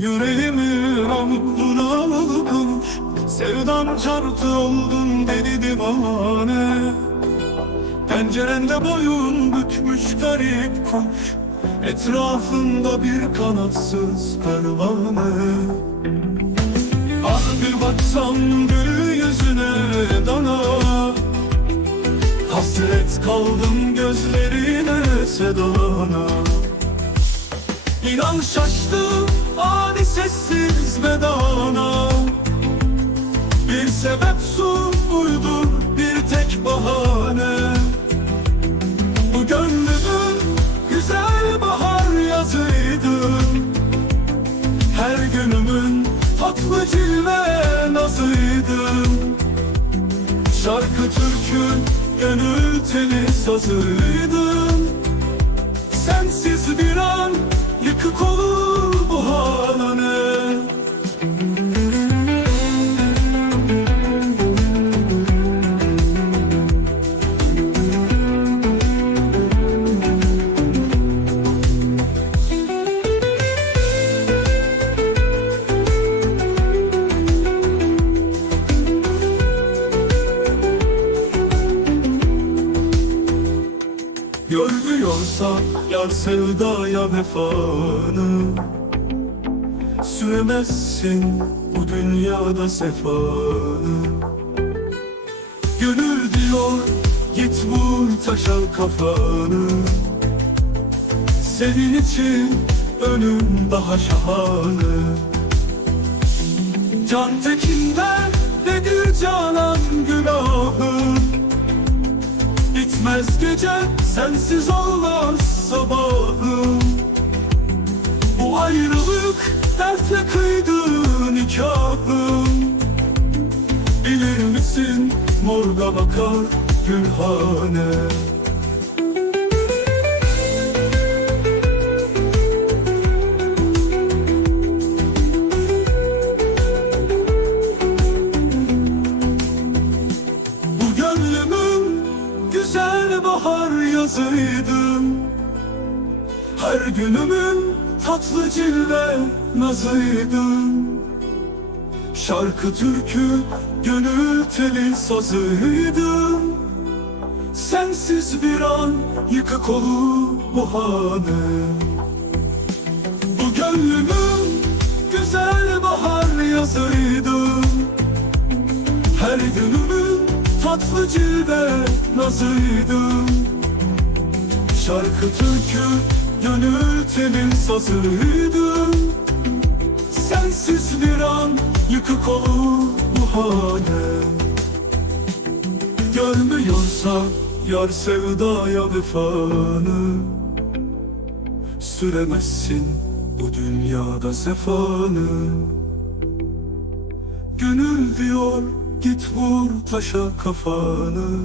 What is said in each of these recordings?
Yüreğimi amuduna almış Sevdam çarptı oldun deli divane Pencerende boyun bükmüş garip kuş Etrafında bir kanatsız pervane. Ah bir baksam gül yüzüne dana. Hasret kaldım gözlerine sedana İnan şaştı ani sessiz bedana Bir sebep sunuydu bir tek bahane. Bu gönlümün güzel bahar yazıydı. Her günümün tatlı cilve nazıydı. Şarkı türkü gönül teli sazıydı. Sensiz bir an olur Görmüyorsa yar sevdaya vefanı. Süremezsin bu dünyada sefanı. Gönül diyor git vur taşa kafanı. Senin için ölüm daha şahane Can tekinden Bitmez gece sensiz olmaz sabahım Bu ayrılık dertle kıydı nikahım Bilir misin morga bakar gülhane bahar yazıydım Her günümün tatlı cilve nazıydım. Şarkı türkü gönül teli sazıydım. Sensiz bir an yıkık olur bu hane Bu gönlümün güzel bahar yazıydım. Her günümün tatlı cilve nazıydım Şarkı türkü gönül telin sazıydım Sensiz bir an yıkık olur bu hane Görmüyorsa yar sevdaya vefanı. Süremezsin bu dünyada sefanı Gönül diyor git vur taşa kafanı.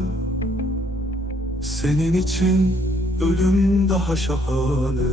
Senin için ölüm daha şahane